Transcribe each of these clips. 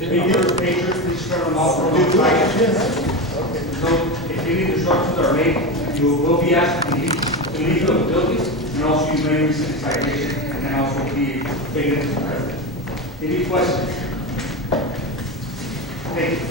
Papers, please turn them off. So if any disruptions are made, you will be asked to leave the building, and also you may receive a citation, and then also be taken into custody. Any questions? Thank you.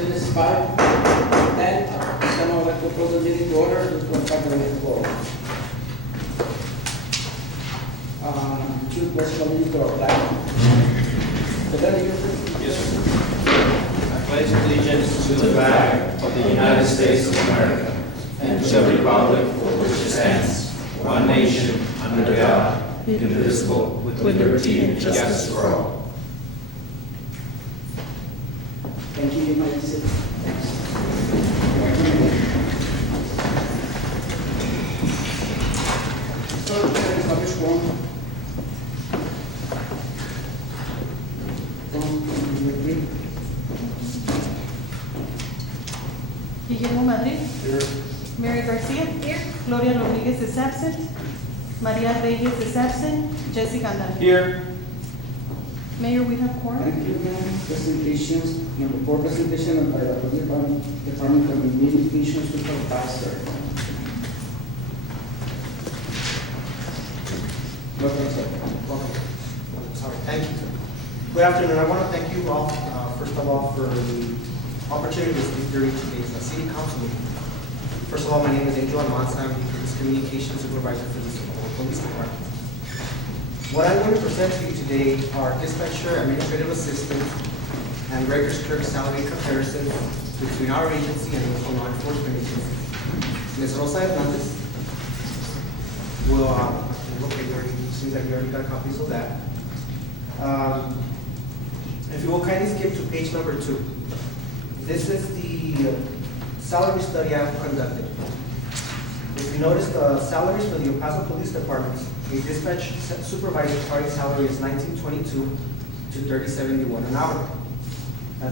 Witness 5:10, someone would like to close the meeting to order, this will come to the floor. Choose personal meeting to our flag. So then you Yes, sir. I pledge allegiance to the flag of the United States of America and to the republic for which it stands, one nation, under God, indivisible, with liberty and justice for all. Thank you, you might sit. So, establish one. Guillermo Madrid. Mary Garcia. Here. Gloria Rodriguez is absent. Maria Reyes is absent. Jessica Andrade. Here. Mayor, we have quorum. Thank you, ma'am. Presentations, number 4, presentation by the Police Department of Communications Supervisor. Welcome, sir. Sorry, thank you. Good afternoon. I want to thank you all, first of all, for the opportunity to speak during today's city council meeting. First of all, my name is Angel Almanza. I'm the police communications supervisor for the police department. What I want to present to you today are dispatcher administrative assistance and records clerk salary comparisons between our agency and local law enforcement agencies. Ms. Rosa Hernandez will, okay, seems like you already got copies of that. If you will kindly skip to page number 2. This is the salary study I have conducted. If you notice the salaries for the El Paso Police Department, a dispatch supervisor starting salary is $19.22 to $30.71 an hour.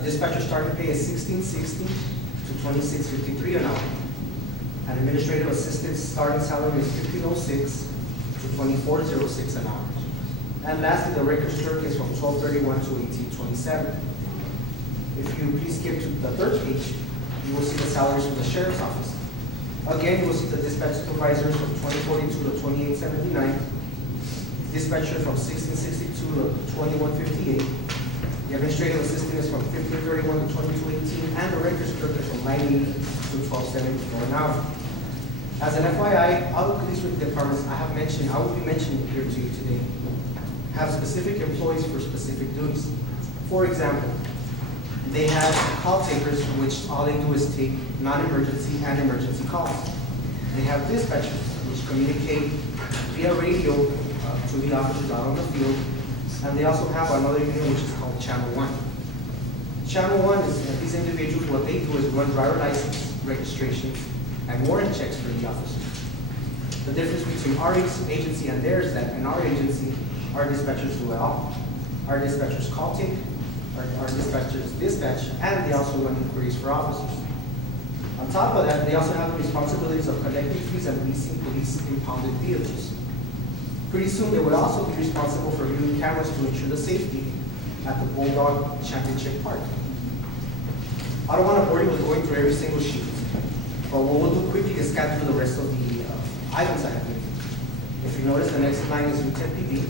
Dispatcher starting pay is $16.60 to $26.53 an hour. An administrative assistant starting salary is $15.06 to $24.06 an hour. And lastly, the records clerk is from $12.31 to $18.27. If you please skip to the 3rd page, you will see the salaries for the sheriff's office. Again, you will see the dispatch supervisors from $20.42 to $28.79, dispatcher from $16.62 to $21.58, the administrative assistant is from $15.31 to $22.18, and the records clerk is from $9.80 to $12.74 an hour. As an FYI, all the police departments I will be mentioning here to you today, have specific employees for specific duties. For example, they have call takers, which all they do is take non-emergency and emergency calls. They have dispatchers, which communicate via radio to the officers out on the field. And they also have another unit which is called Channel 1. Channel 1 is these individuals, what they do is run driver license, registrations, and warrant checks for the officers. The difference between our agency and theirs is that in our agency, our dispatchers do it all. Our dispatchers call take, our dispatchers dispatch, and they also run inquiries for officers. On top of that, they also have the responsibilities of collecting fees and leasing police impounded vehicles. Pretty soon, they will also be responsible for viewing cameras to ensure the safety at the Bulldog Championship Park. I don't want to bore you with going through every single sheet, but what we'll do quickly is scan through the rest of the items I have given. If you notice, the next line is Lieutenant PD,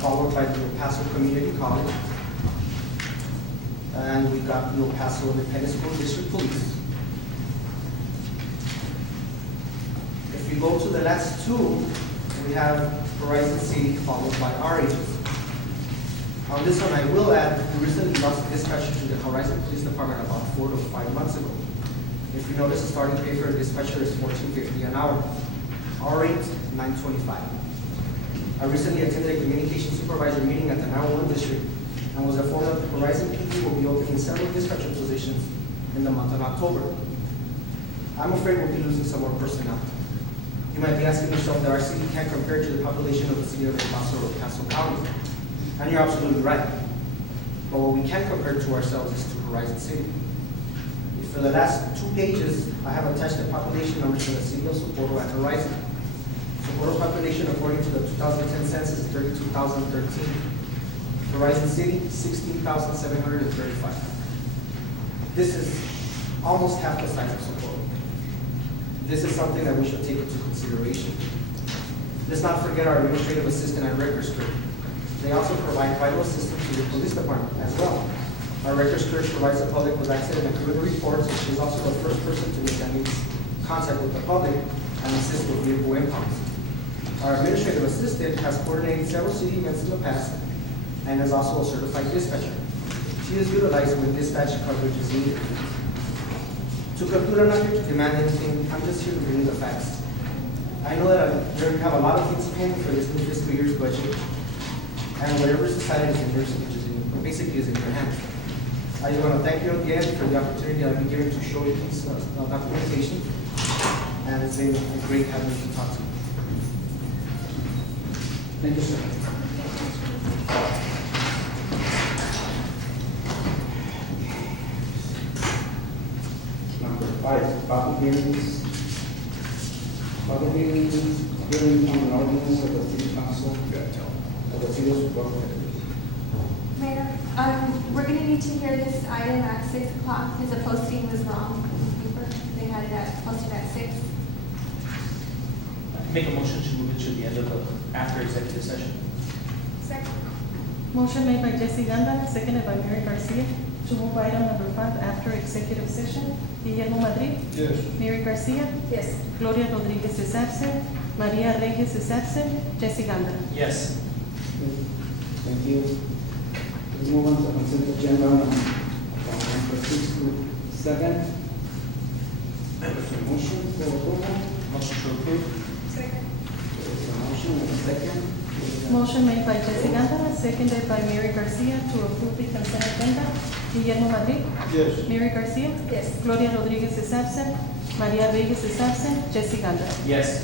followed by the El Paso Community College, and we got the El Paso Independent School District Police. If you go to the last two, we have Horizon City followed by our agency. On this one, I will add, we recently lost a dispatcher to the Horizon Police Department about 4 to 5 months ago. If you notice, the starting pay for a dispatcher is $14.50 an hour. Our rate, $9.25. I recently attended a communication supervisor meeting at the 911 district and was informed that the Horizon PD will be opening several dispatcher positions in the month of October. I'm afraid we'll be losing some more personnel. You might be asking yourself that our city can't compare to the population of the city of El Paso or El Paso County. And you're absolutely right. But what we can compare to ourselves is to Horizon City. For the last 2 pages, I have attached the population numbers for the city of Socorro and Horizon. Socorro's population, according to the 2010 census, is 32,013. Horizon City, 16,735. This is almost half the size of Socorro. This is something that we should take into consideration. Let's not forget our administrative assistant and records clerk. They also provide vital assistance to the police department as well. Our records clerk provides the public with accident and criminal reports, and she's also the first person to make any contact with the public and assist with vehicle impounds. Our administrative assistant has coordinated several city events in the past and is also a certified dispatcher. She is utilized when dispatch coverage is needed. To conclude, I'm not here to demand anything, I'm just here to bring you the facts. I know that we have a lot of things pending for this new fiscal year's budget, and whatever is decided is in yours, which is basically is in your hands. I just want to thank you again for the opportunity I've been given to show you this documentation, and it's been great having you to talk to. Thank you, sir. Number 5, public hearings. Public hearings, hearing on an ordinance of the city council of the city of Socorro. Mayor, we're gonna need to hear this item at 6 o'clock, because the posting was wrong in the paper. They had it posted at 6. Make a motion to move it to the end of after executive session. Second. Motion made by Jesse Ganda, seconded by Mary Garcia, to move item number 5 after executive session. Guillermo Madrid. Yes. Mary Garcia. Yes. Gloria Rodriguez is absent. Maria Reyes is absent. Jesse Ganda. Yes. Thank you. Let's move on to consent agenda number 6 to 7. There's a motion for approval. Motion to approve. Second. There's a motion and a second. Motion made by Jesse Gandara, seconded by Mary Garcia to approve the consent agenda. Guillermo Madrid. Yes. Mary Garcia. Yes. Gloria Rodriguez is absent. Maria Reyes is absent. Jesse Gandara. Yes.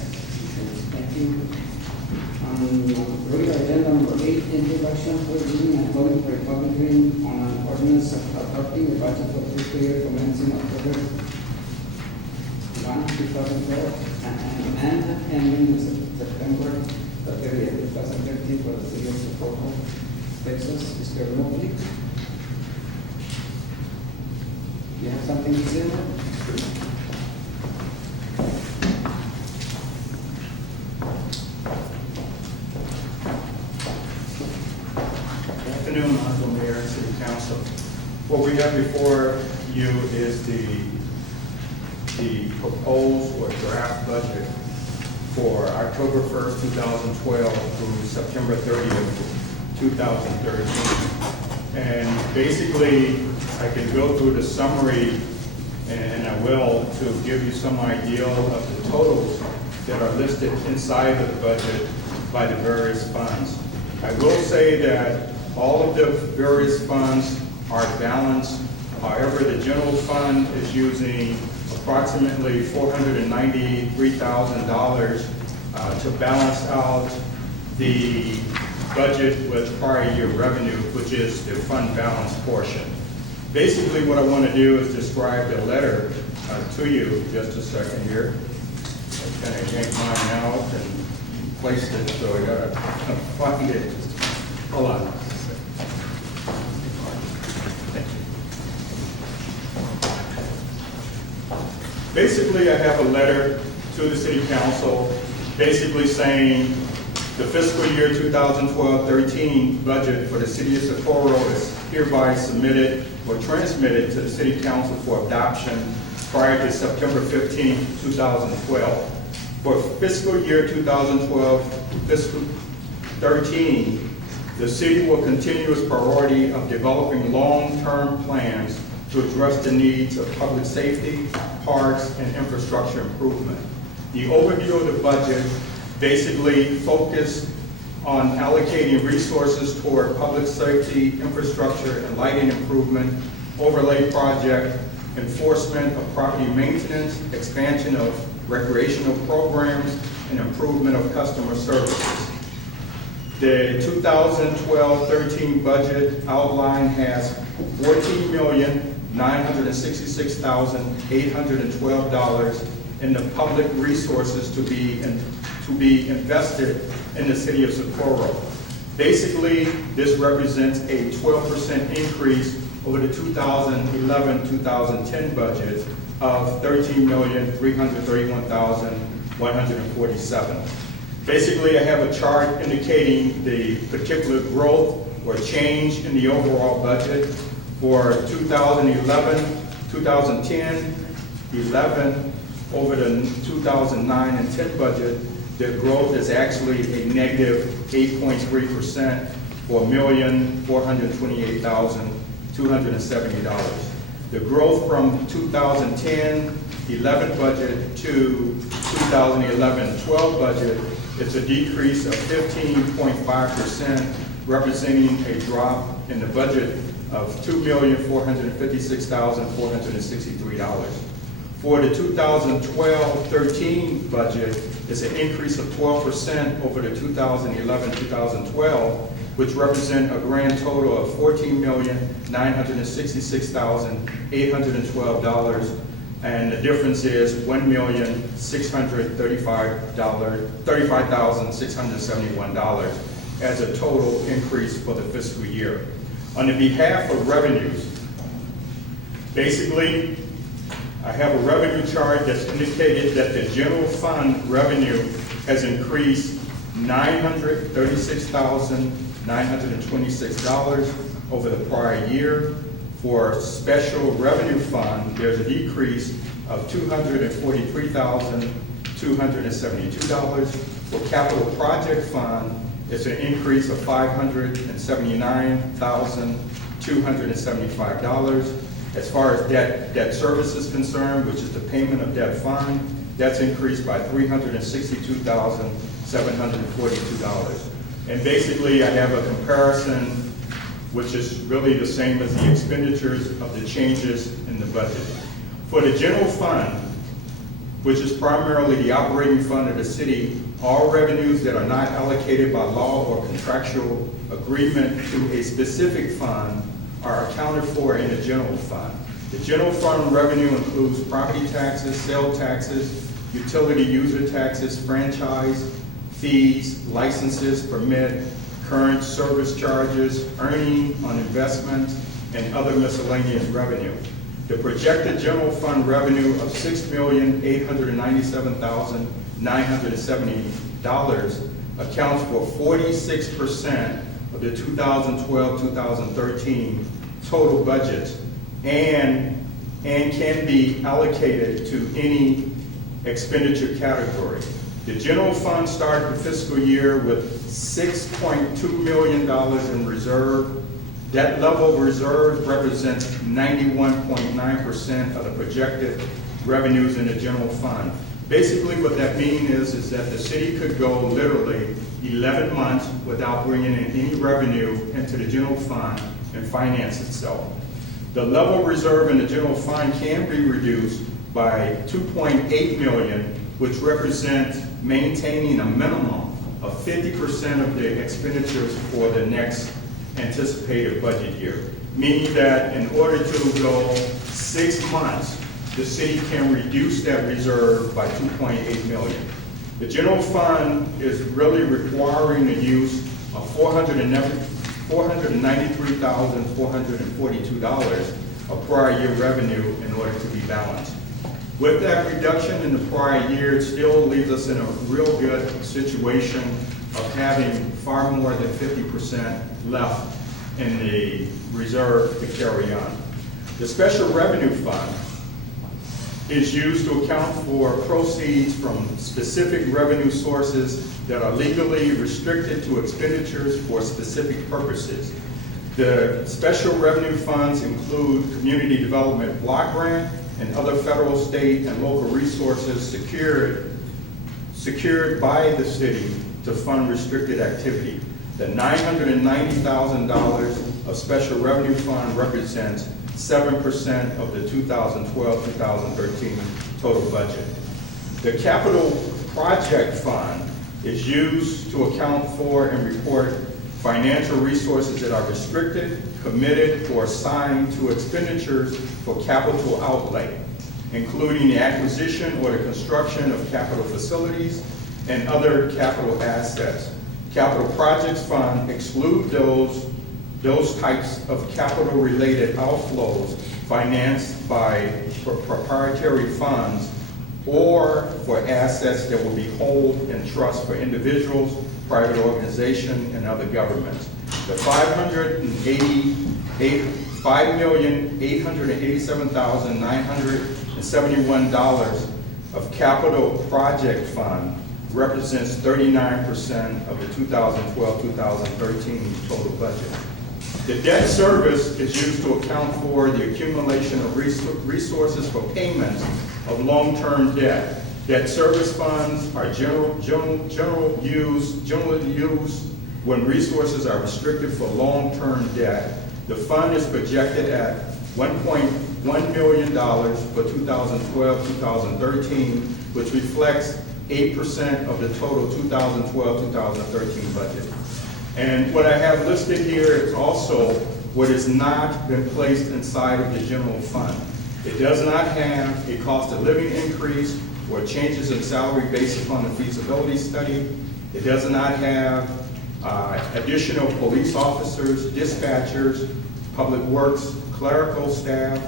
Thank you. Regular agenda number 8, introduction, first reading and calling for a public hearing on an ordinance adopting the budget for fiscal year commencing October 1, 2012, and ending September 30th, 2013 for the city of Socorro, Texas. Mr. Mobley, you have something to say? Good afternoon, Honorable Mayor and City Council. What we have before you is the proposed or draft budget for October 1st, 2012 through September 30th, 2013. And basically, I can go through the summary, and I will, to give you some idea of the totals that are listed inside of the budget by the various funds. I will say that all of the various funds are balanced. However, the general fund is using approximately $493,000 to balance out the budget with prior year revenue, which is the fund balance portion. Basically, what I want to do is describe the letter to you. Just a second here. I kind of yanked mine out and placed it, so I gotta find it. Hold on. Thank you. Basically, I have a letter to the City Council, basically saying the fiscal year 2012-13 budget for the City of Socorro is hereby submitted or transmitted to the City Council for adoption prior to September 15, 2012. For fiscal year 2012, fiscal 13, the city will continue its priority of developing long-term plans to address the needs of public safety, parks, and infrastructure improvement. The overview of the budget basically focused on allocating resources toward public safety, infrastructure, and lighting improvement, overlay project, enforcement of property maintenance, expansion of recreational programs, and improvement of customer services. The 2012-13 budget outline has $14,966,812 in the public resources to be invested in the city of Socorro. Basically, this represents a 12% increase over the 2011-2010 budget of $13,331,147. Basically, I have a chart indicating the particular growth or change in the overall budget for 2010, 11, over the 2009 and 10 budget. The growth is actually a negative 8.3% for $1,428,270. The growth from 2010-11 budget to 2011-12 budget is a decrease of 15.5%, representing a drop in the budget of $2,456,463. For the 2012-13 budget, it's an increase of 12% over the 2011-2012, which represent a grand total of $14,966,812, and the difference is $1,635,671 as a total increase for the fiscal year. On the behalf of revenues, basically, I have a revenue chart that's indicated that the general fund revenue has increased $936,926 over the prior year. For special revenue fund, there's a decrease of $243,272. For capital project fund, it's an increase of $579,275. As far as debt service is concerned, which is the payment of debt fund, that's increased by $362,742. And basically, I have a comparison, which is really the same as the expenditures of the changes in the budget. For the general fund, which is primarily the operating fund of the city, all revenues that are not allocated by law or contractual agreement to a specific fund are accounted for in the general fund. The general fund revenue includes property taxes, sale taxes, utility user taxes, franchise fees, licenses, permit, current service charges, earning on investment, and other miscellaneous revenue. The projected general fund revenue of $6,897,970 accounts for 46% of the 2012-2013 total budget and can be allocated to any expenditure category. The general fund started the fiscal year with $6.2 million in reserve. That level of reserve represents 91.9% of the projected revenues in the general fund. Basically, what that means is that the city could go literally 11 months without bringing in any revenue into the general fund and finance itself. The level of reserve in the general fund can be reduced by $2.8 million, which represents maintaining a minimum of 50% of the expenditures for the next anticipated budget year. Meaning that in order to go 6 months, the city can reduce that reserve by $2.8 million. The general fund is really requiring the use of $493,442 of prior year revenue in order to be balanced. With that reduction in the prior year, it still leaves us in a real good situation of having far more than 50% left in the reserve to carry on. The special revenue fund is used to account for proceeds from specific revenue sources that are legally restricted to expenditures for specific purposes. The special revenue funds include community development block grant and other federal, state, and local resources secured by the city to fund restricted activity. The $990,000 of special revenue fund represents 7% of the 2012-2013 total budget. The capital project fund is used to account for and report financial resources that are restricted, committed, or assigned to expenditures for capital outlay, including the acquisition or the construction of capital facilities and other capital assets. Capital projects fund exclude those types of capital-related outflows financed by proprietary funds or for assets that will be held in trust for individuals, private organizations, and other governments. The $588,971 of capital project fund represents 39% of the 2012-2013 total budget. The debt service is used to account for the accumulation of resources for payments of long-term debt. Debt service funds are generally used when resources are restricted for long-term debt. The fund is projected at $1.1 million for 2012-2013, which reflects 8% of the total 2012-2013 budget. And what I have listed here is also what has not been placed inside of the general fund. It does not have a cost of living increase or changes in salary based upon the feasibility study. It does not have additional police officers, dispatchers, public works, clerical staff,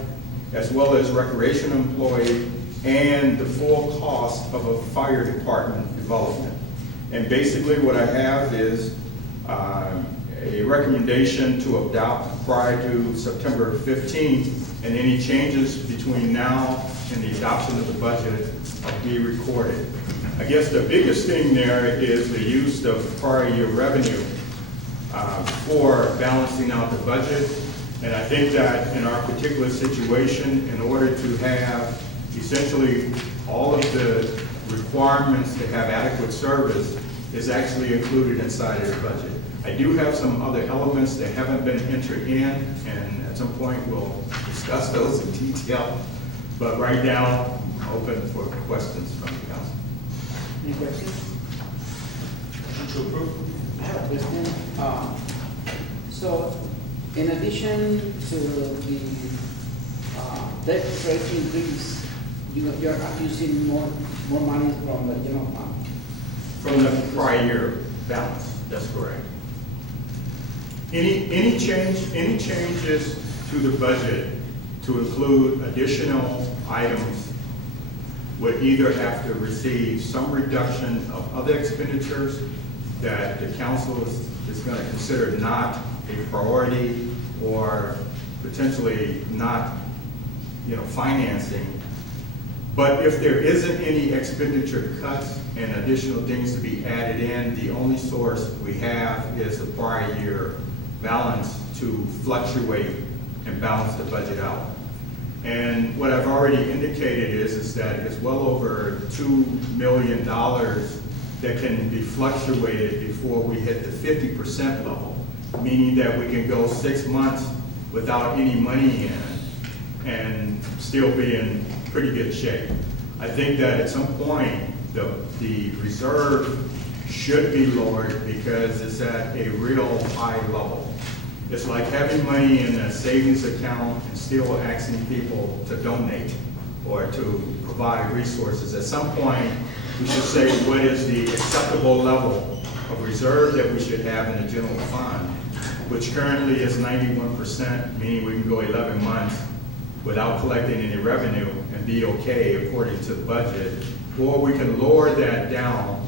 as well as recreation employees, and the full cost of a fire department development. And basically what I have is a recommendation to adopt prior to September 15th, and any changes between now and the adoption of the budget will be recorded. I guess the biggest thing there is the use of prior year revenue for balancing out the budget. And I think that in our particular situation, in order to have essentially all of the requirements to have adequate service is actually included inside of the budget. I do have some other elements that haven't been entered in, and at some point we'll discuss those in detail. But right now, I'm open for questions from the council. Any questions? To approve? I have a question. So, in addition to the debt rate increase, you're using more money from the general fund. From the prior year balance, that's correct. Any changes to the budget to include additional items would either have to receive some reduction of other expenditures that the council is going to consider not a priority or potentially not, financing. But if there isn't any expenditure cuts and additional things to be added in, the only source we have is the prior year balance to fluctuate and balance the budget out. And what I've already indicated is that it's well over $2 million that can be fluctuated before we hit the 50% level, meaning that we can go 6 months without any money in and still be in pretty good shape. I think that at some point, the reserve should be lowered because it's at a real high level. It's like having money in a savings account and still asking people to donate or to provide resources. At some point, we should say what is the acceptable level of reserve that we should have in the general fund, which currently is 91%, meaning we can go 11 months without collecting any revenue and be okay according to the budget. Or we can lower that down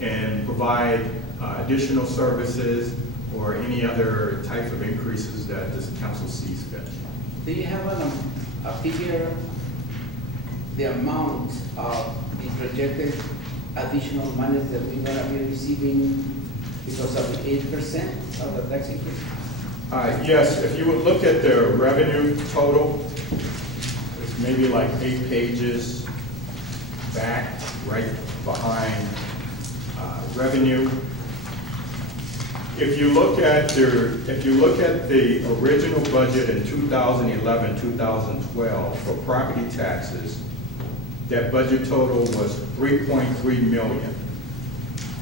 and provide additional services or any other type of increases that this council sees fit. Do you have a figure, the amount of the projected additional money that we're gonna be receiving because of the 8% of the tax increase? Yes, if you would look at the revenue total, it's maybe like 8 pages back, right behind revenue. If you look at the original budget in 2011, 2012 for property taxes, that budget total was $3.3 million.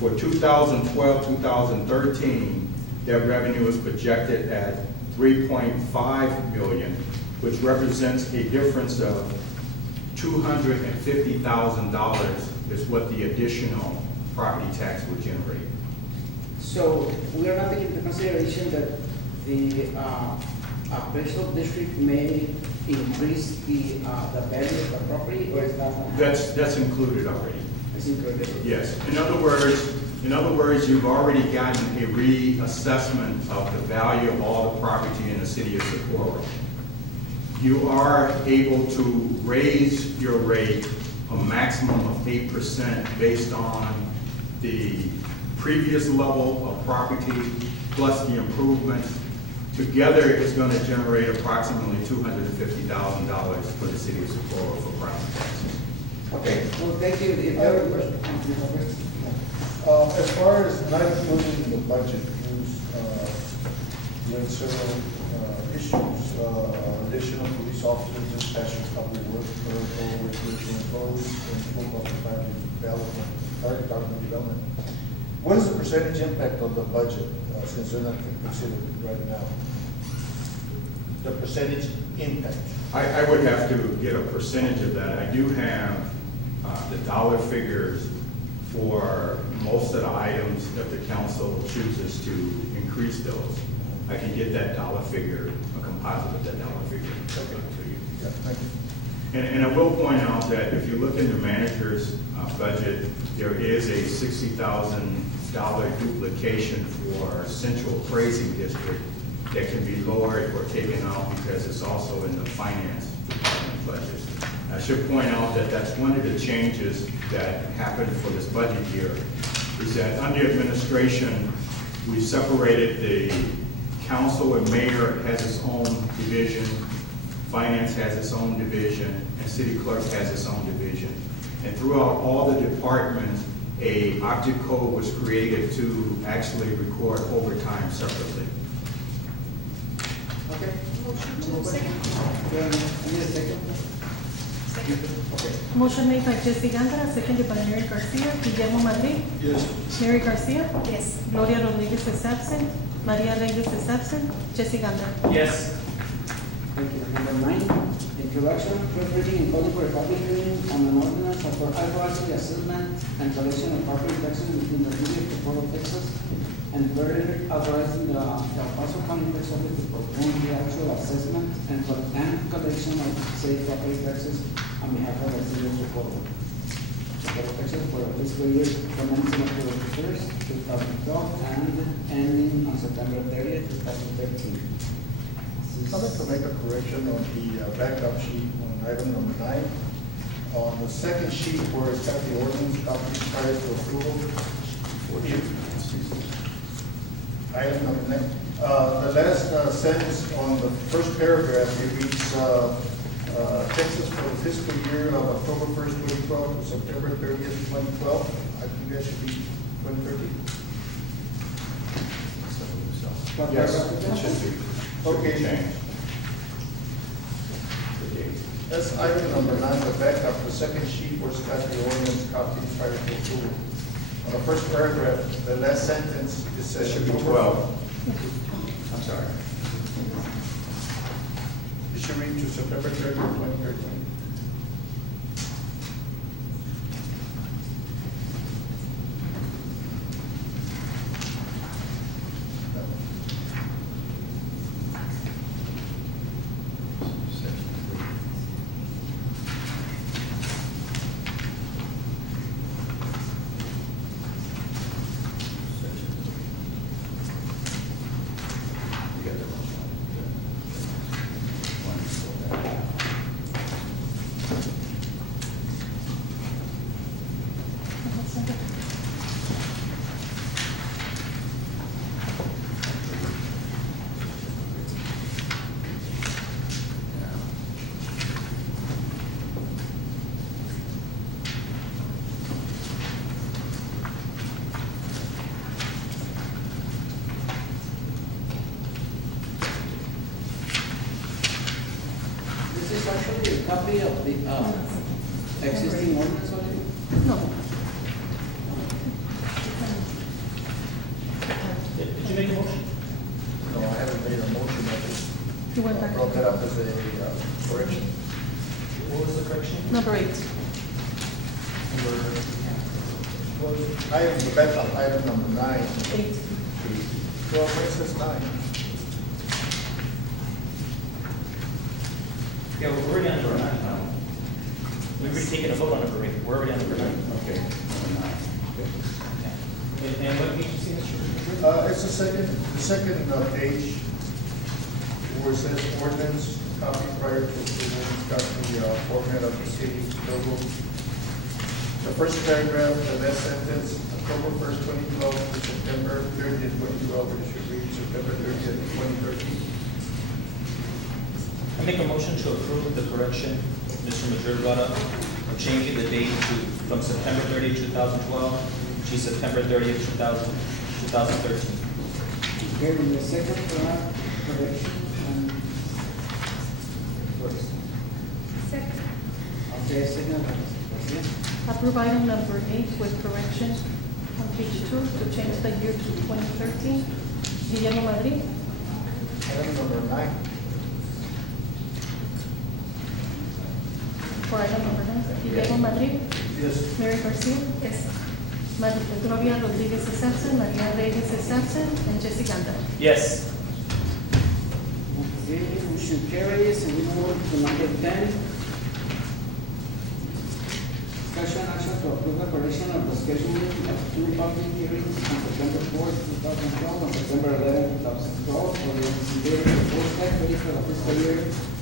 For 2012, 2013, that revenue is projected at $3.5 million, which represents a difference of $250,000 is what the additional property tax would generate. So we are not taking into consideration that the appraisal district may increase the value of the property, or is that? That's included already. It's included. Yes. In other words, you've already gotten a reassessment of the value of all the property in the city of Socorro. You are able to raise your rate a maximum of 8% based on the previous level of property plus the improvements. Together, it's going to generate approximately $250,000 for the city of Socorro for property taxes. Okay, well, thank you. If there are questions, As far as not including in the budget, you had several issues, additional police officers, dispatchers, public works, clerical, recreation, roads, and multi-family development, fire department development. What is the percentage impact of the budget, since they're not considered right now? The percentage impact? I would have to get a percentage of that. I do have the dollar figures for most of the items if the council chooses to increase those. I can get that dollar figure, a composite of that dollar figure to you. Yeah, thank you. And I will point out that if you look in the manager's budget, there is a $60,000 duplication for central appraising district that can be lowered or taken out because it's also in the finance department budget. I should point out that that's one of the changes that happened for this budget year, is that under administration, we separated the council and mayor has its own division, finance has its own division, and city clerk has its own division. And throughout all the departments, a object code was created to actually record overtime separately. Okay. Motion to second. Do I need a second? Okay. Motion made by Jesse Gandara, seconded by Mary Garcia. Guillermo Madrid. Yes. Mary Garcia. Yes. Gloria Rodriguez is absent. Maria Reyes is absent. Jesse Gandara. Yes. Thank you. Number 9, introduction, first reading and calling for a public hearing on an ordinance for authorizing the assessment and collection of property taxes between the city of Socorro, Texas, and further authorizing the El Paso County Tax Office to perform the actual assessment and collection of said property taxes on behalf of the city of Socorro. Socorro, Texas, for the fiscal year commencing October 1st, 2012, and ending on September 30th, 2013. I'd like to make a correction on the backup sheet on item number 9. On the second sheet where it's got the ordinance copy prior to approval. Item number 9. The last sentence on the first paragraph, it reads, Texas for the fiscal year of October 1st, 2012 to September 30th, 2012. I think that should be 2013. Yes, it should be. Okay. Change. That's item number 9, the backup, the second sheet where it's got the ordinance copy prior to approval. On the first paragraph, the last sentence, it That says. should be 12. I'm sorry. It should read to September 30th, 2013. This is actually a copy of the existing ordinance already? No. Did you make a motion? No, I haven't made a motion, I just You went back. brought that up as a correction. What was the correction? Number 8. Item, the backup, item number 9. 8. Well, it says 9. Yeah, we're already on number 9 now. We've already taken a vote on number 8. We're already on number 9. Okay, number 9. And what did you see, Mr. It's the second page where it says ordinance, copy prior to approval, it's got the format of the city logo. The first paragraph, the last sentence, October 1st, 2012 to September 30th, 2012, it should read September 30th, 2013. I make a motion to approve the correction Mr. Madrid brought up, of changing the date from September 30, 2012 to September 30th, 2013. Okay, in the second correction, and first. Second. Okay, second, Garcia. Approve item number 8 with correction on page 2 to change the year to 2013. Guillermo Madrid. Item number 9. For item number 9. Guillermo Madrid. Yes. Mary Garcia. Yes. Gloria Rodriguez is absent. Maria Reyes is absent. And Jesse Gandara. Yes. Okay, motion carries, and we move to number 10. Discussion action to approve the correction of the scheduling of 2 public hearings on September 4th, 2012, and September 11th, 2012, for the anticipated proposed tax rate for the fiscal year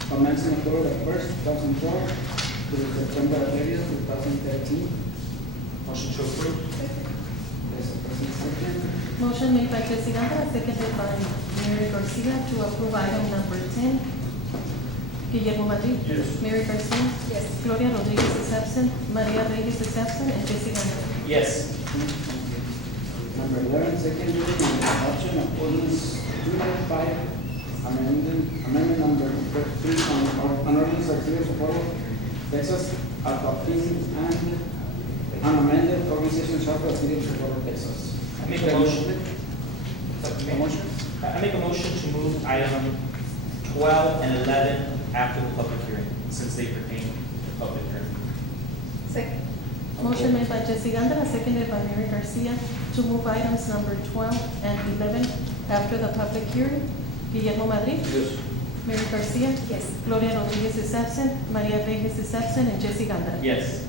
commencing October 1st, 2012, to September 30th, 2013. Motion to approve. There's a person second. Motion made by Jesse Gandara, seconded by Mary Garcia to approve item number 10. Guillermo Madrid. Yes. Mary Garcia. Yes. Gloria Rodriguez is absent. Maria Reyes is absent. And Jesse Gandara. Yes. Number 11, second reading and adoption of ordinance 295, amendment number 3 on ordinance of City of Socorro, Texas, adopting and amended organization chart of City of Socorro, Texas. I make a motion. A motion? I make a motion to move item 12 and 11 after the public hearing, since they pertain to public hearing. Second. Motion made by Jesse Gondar, seconded by Mary Garcia, to move items number 12 and 11 after the public hearing. Guillermo Madrid? Yes. Mary Garcia? Yes. Gloria Rodriguez is absent, Maria Reyes is absent, and Jesse Gondar. Yes.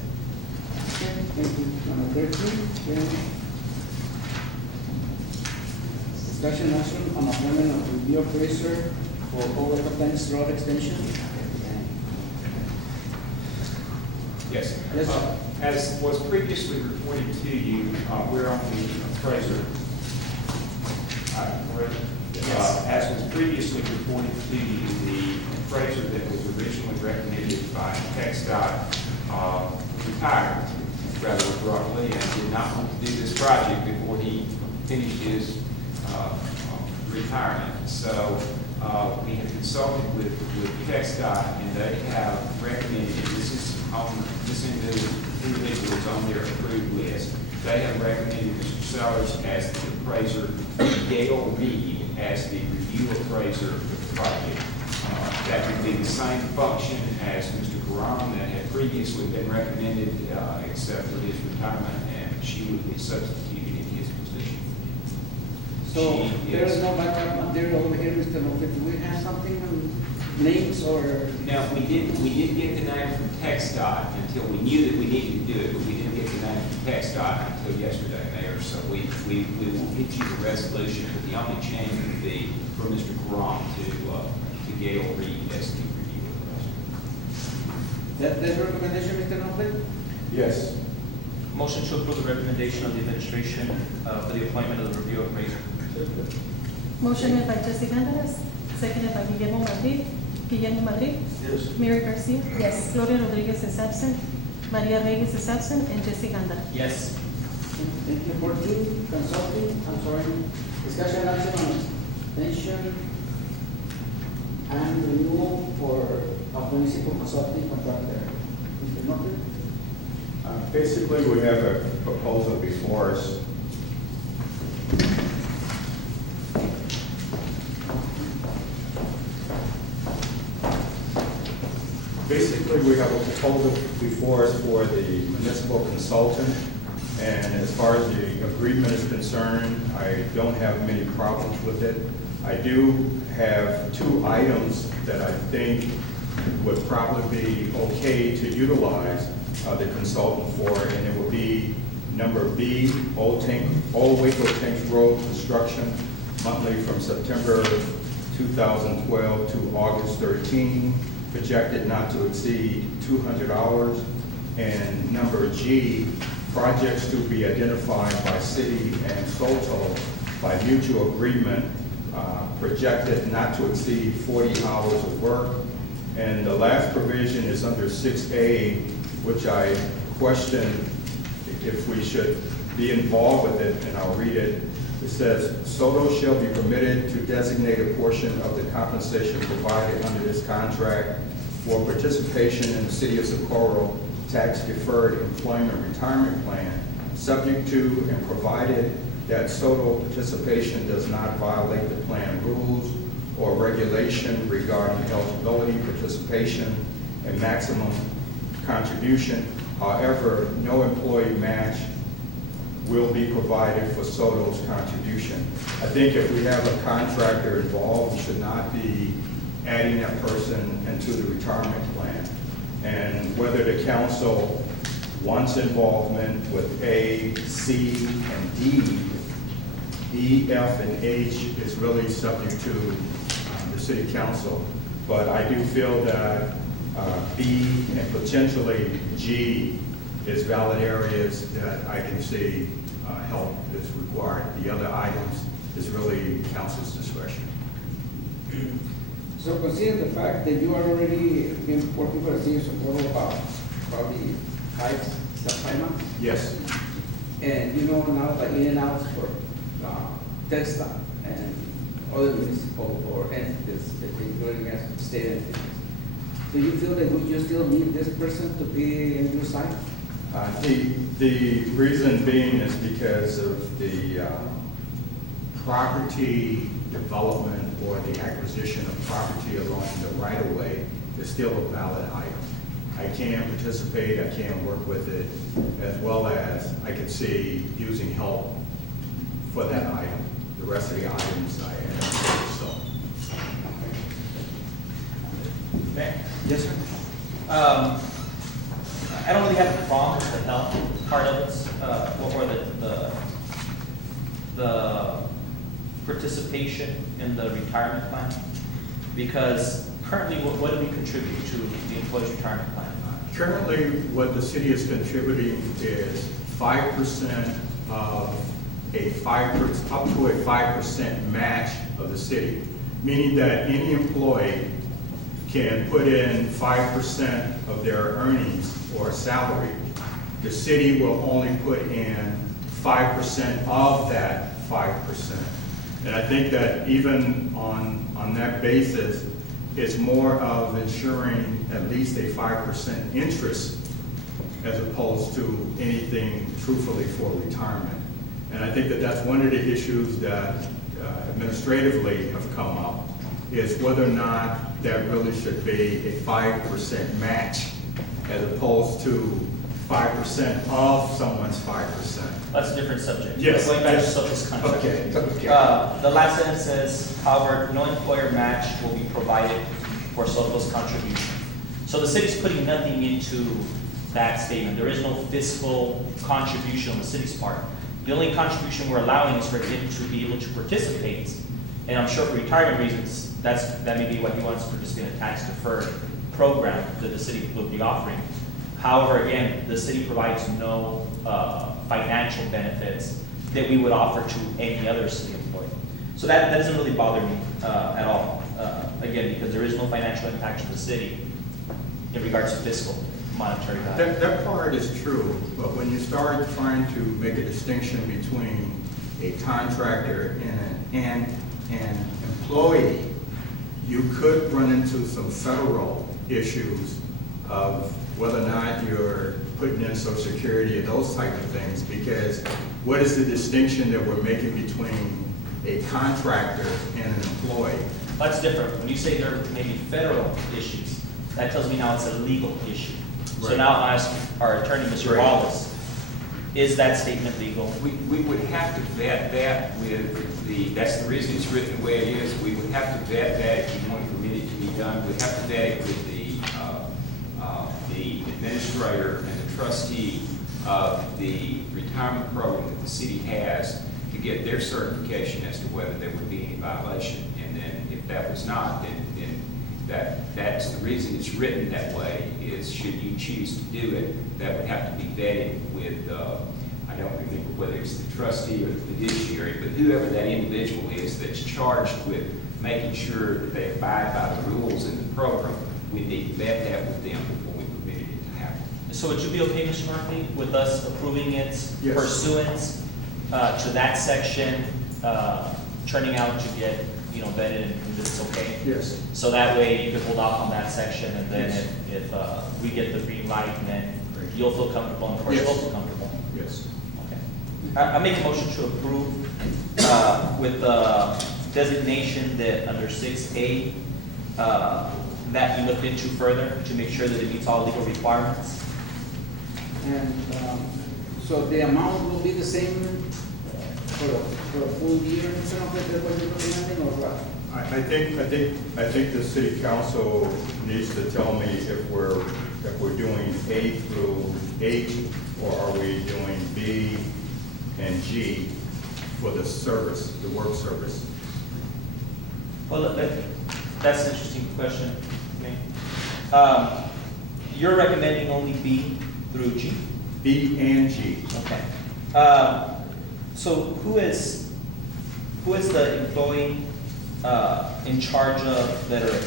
Okay, thank you. Number 13, then. Discussion action on appointment of review appraiser for Overland Thanks Road extension. Yes. Yes, sir. As was previously reported to you, we're on the appraiser. Correct? Yes. As was previously reported to you, the appraiser that was originally recommended by TxDOT retired rather abruptly and did not want to do this project before he finished his retirement. So we have consulted with TxDOT, and they have recommended, this individual is on their approved list. They have recommended Mr. Sellers as the appraiser, Gail Reed as the review appraiser for the project. That would be the same function as Mr. Karam that had previously been recommended, except for his retirement, and she would be substituted in his position. So She there is is- no backup material over here, Mr. Lopez. Do we have something on names or? Now, we did get the name from TxDOT until we knew that we needed to do it, but we didn't get the name from TxDOT until yesterday, Mayor. So we will get you the resolution, but the only change would be for Mr. Karam to Gail Reed as the review appraiser. That recommendation, Mr. Lopez? Yes. Motion to approve the recommendation of the administration for the appointment of the review appraiser. Motion made by Jesse Gondar, seconded by Guillermo Madrid. Guillermo Madrid? Yes. Mary Garcia? Yes. Gloria Rodriguez is absent, Maria Reyes is absent, and Jesse Gondar. Yes. Thank you. 14, consulting, discussion action on extension and renewal for a municipal consulting contractor. Mr. Lopez? Basically, we have a proposal before us. Basically, we have a proposal before us for the municipal consultant, and as far as the agreement is concerned, I don't have many problems with it. I do have 2 items that I think would probably be okay to utilize the consultant for, and it would be number B, Old Waco Tanks Road construction, monthly from September 2012 to August 13, projected not to exceed 200 hours. And number G, projects to be identified by city and SOTO by mutual agreement, projected not to exceed 40 hours of work. And the last provision is under 6A, which I question if we should be involved with it, and I'll read it. It says, SOTO shall be permitted to designate a portion of the compensation provided under this contract for participation in the City of Socorro tax-deferred employment retirement plan, subject to and provided that SOTO participation does not violate the plan rules or regulation regarding eligibility, participation, and maximum contribution. However, no employee match will be provided for SOTO's contribution. I think if we have a contractor involved, we should not be adding that person into the retirement plan. And whether the council wants involvement with A, C, and D, E, F, and H is really subject to the city council. But I do feel that B and potentially G is valid areas that I can see help is required. The other items is really council's discretion. So consider the fact that you are already been working for the City of Socorro about probably 5 months. Yes. And you know now the in and outs for Tesla and other municipal or entities, including as state entities. Do you feel that you still need this person to be in your side? The reason being is because of the property development or the acquisition of property along the right-of-way is still a valid item. I can participate, I can work with it, as well as I can see using help for that item. The rest of the items I have, so. Mayor? Yes, sir. I don't really have a problem with the health part of it, or the participation in the retirement plan, because currently, what do we contribute to the employee's retirement plan? Currently, what the city is contributing is 5% of up to a 5% match of the city, meaning that any employee can put in 5% of their earnings or salary. The city will only put in 5% of that 5%. And I think that even on that basis, it's more of ensuring at least a 5% interest as opposed to anything truthfully for retirement. And I think that that's one of the issues that administratively have come up, is whether or not that really should be a 5% match as opposed to 5% of someone's 5%. That's a different subject. Yes. Going back to Yes. surplus contract. Okay. The last sentence says, however, no employer match will be provided for surplus contribution. So the city's putting nothing into that statement. There is no fiscal contribution on the city's part. The only contribution we're allowing is for him to be able to participate, and I'm sure for retirement reasons, that may be what he wants to participate in a tax deferred program that the city will be offering. However, again, the city provides no financial benefits that we would offer to any other city employee. So that doesn't really bother me at all. Again, because there is no financial impact to the city in regards to fiscal monetary value. That part is true, but when you start trying to make a distinction between a contractor and an employee, you could run into some federal issues of whether or not you're putting in Social Security or those type of things, because what is the distinction that we're making between a contractor and an employee? That's different. When you say there may be federal issues, that tells me now it's a legal issue. So Right. now I'll ask our attorney, Mr. Right. Wallace, is that statement legal? We would have to vet that with that's the reason it's written the way it is. We would have to vet that if you want to permit it to be done. We'd have to vet it with the administrator and the trustee of the retirement program that the city has to get their certification as to whether there would be any violation. And then if that was not, then that's the reason it's written that way, is should you choose to do it, that would have to be vetted with, I don't remember whether it's the trustee or the fiduciary, but whoever that individual is that's charged with making sure that they abide by the rules in the program, we need to vet that with them before we permit it to happen. So would you be okay, Mr. Murphy, with us approving it Yes. pursuant to that section, turning out to get, vetted and it's okay? Yes. So that way you could hold off on that section, and then Yes. if we get the green light, then Great. you'll feel comfortable, and of course Yes. we'll feel comfortable. Yes. Okay. I make a motion to approve with the designation that under 6A, that you look into further to make sure that it meets all legal requirements. And so the amount will be the same for a full year, instead of what you're recommending, or what? I think the city council needs to tell me if we're doing A through H, or are we doing B and G for the service, the work service? Well, that's an interesting question. You're recommending only B through G? B and G. Okay. So who is the employee in charge of letter A?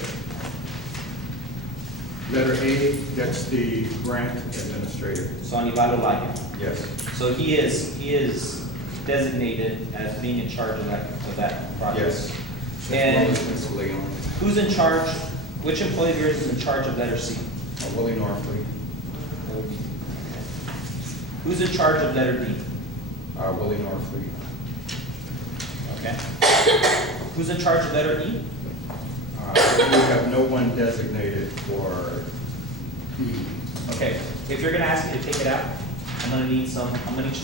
Letter A, that's the grant administrator. So Anibalo Laya. Yes. So he is designated as being in charge of that project. Yes. And As well as Ms. Leon. who's in charge, which employee of yours is in charge of letter C? Willie Norfleet. Who's in charge of letter D? Willie Norfleet. Okay. Who's in charge of letter E? We have no one designated for E. Okay, if you're gonna ask me to take it out, I'm gonna need to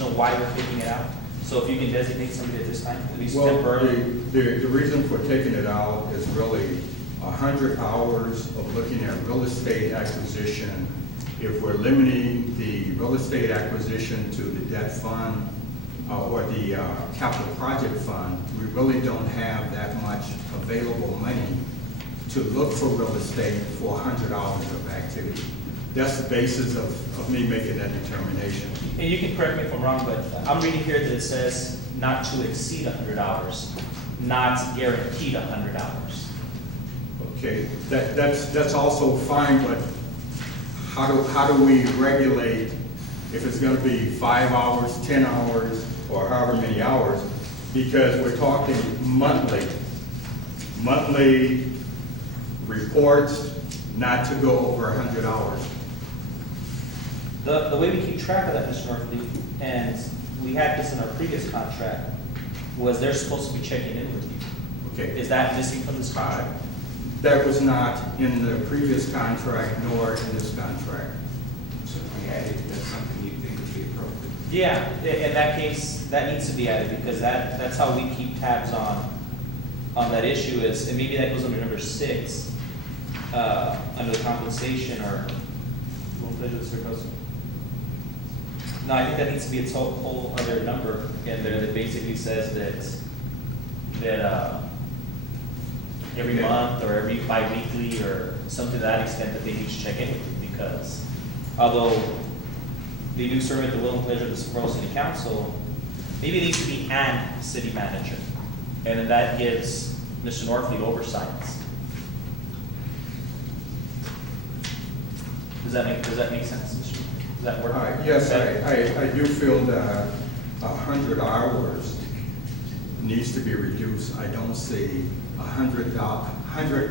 know why we're taking it out. So if you can designate somebody at this time, at least Well, temporarily. the reason for taking it out is really 100 hours of looking at real estate acquisition. If we're limiting the real estate acquisition to the debt fund or the capital project fund, we really don't have that much available money to look for real estate for 100 hours of activity. That's the basis of me making that determination. And you can correct me if I'm wrong, but I'm reading here that it says not to exceed 100 hours, not guaranteed 100 hours. Okay, that's also fine, but how do we regulate if it's gonna be 5 hours, 10 hours, or however many hours? Because we're talking monthly reports, not to go over 100 hours. The way we keep track of that, Mr. Norfleet, and we had this in our previous contract, was they're supposed to be checking in with you. Okay. Is that missing from this contract? That was not in the previous contract nor in this contract. So we added, that's something you think would be appropriate. Yeah, in that case, that needs to be added, because that's how we keep tabs on that issue is, and maybe that goes under number 6, under the compensation or, no, I think that needs to be its whole other number in there that basically says that every month or every bi-weekly or something to that extent that they need to check in with you, because although they do serve at the will and pleasure of the Socorro City Council, maybe it needs to be an city manager. And then that gives Mr. Norfleet oversight. Does that make sense, Mr.? Does that work? Yes, I do feel that 100 hours needs to be reduced. I don't see 100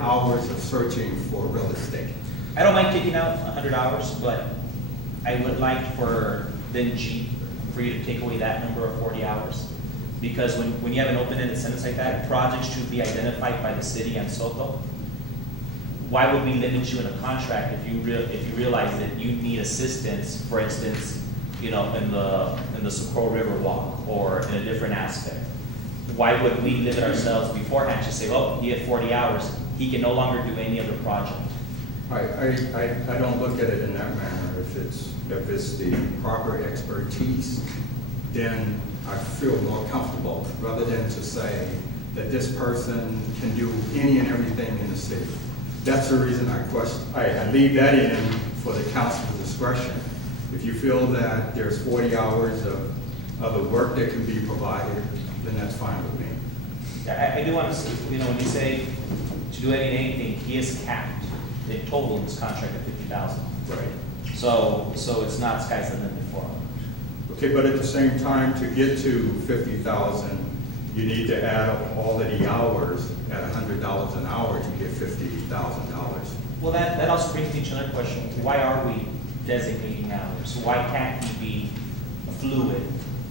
hours of searching for real estate. I don't mind taking out 100 hours, but I would like for then G, for you to take away that number of 40 hours. Because when you have an open-ended sentence like that, projects should be identified by the city and SOTO. Why would we limit you in a contract if you realize that you need assistance, for instance, in the Socorro River Walk or in a different aspect? Why would we limit ourselves beforehand to say, oh, he had 40 hours, he can no longer do any other project? I don't look at it in that manner. If it's the proper expertise, then I feel more comfortable, rather than to say that this person can do any and everything in the city. That's the reason I leave that in for the council's discretion. If you feel that there's 40 hours of the work that can be provided, then that's fine with me. I do want to, when you say to do anything, he is capped in total in this contract at 50,000. Right. So it's not sky's the limit for him. Okay, but at the same time, to get to 50,000, you need to add up all of the hours at $100 an hour to get $50,000. Well, that also brings me to another question. Why are we designating hours? Why can't he be fluid?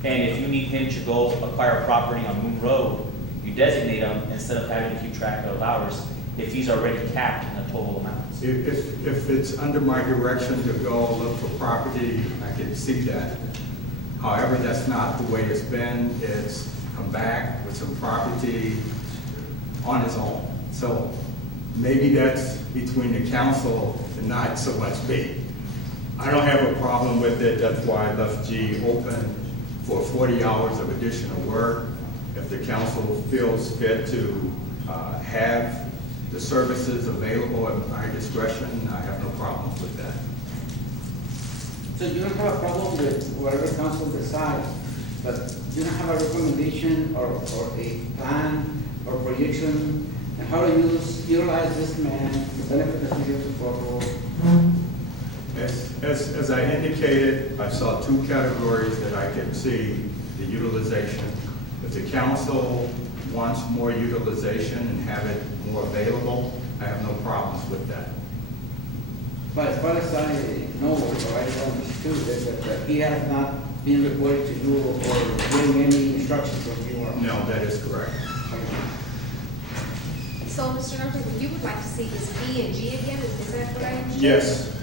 And if you need him to go acquire a property on Moon Road, you designate him instead of having to keep track of hours if he's already capped in the total amount. If it's under my direction to go look for property, I can see that. However, that's not the way it's been. It's come back with some property on its own. So maybe that's between the council and not so much me. I don't have a problem with it. That's why I left G open for 40 hours of additional work. If the council feels fit to have the services available at my discretion, I have no problems with that. So you don't have a problem with whatever council decides, but you don't have a recommendation or a plan or projection and how to utilize this man to benefit the city of Socorro. As I indicated, I saw two categories that I can see the utilization. If the council wants more utilization and have it more available, I have no problems with that. But as far as I know, or I understood, that he has not been reported to you or getting any instructions from you. No, that is correct. So, Mr. Norton, you would like to see his B and G again, is that what I understand? Yes,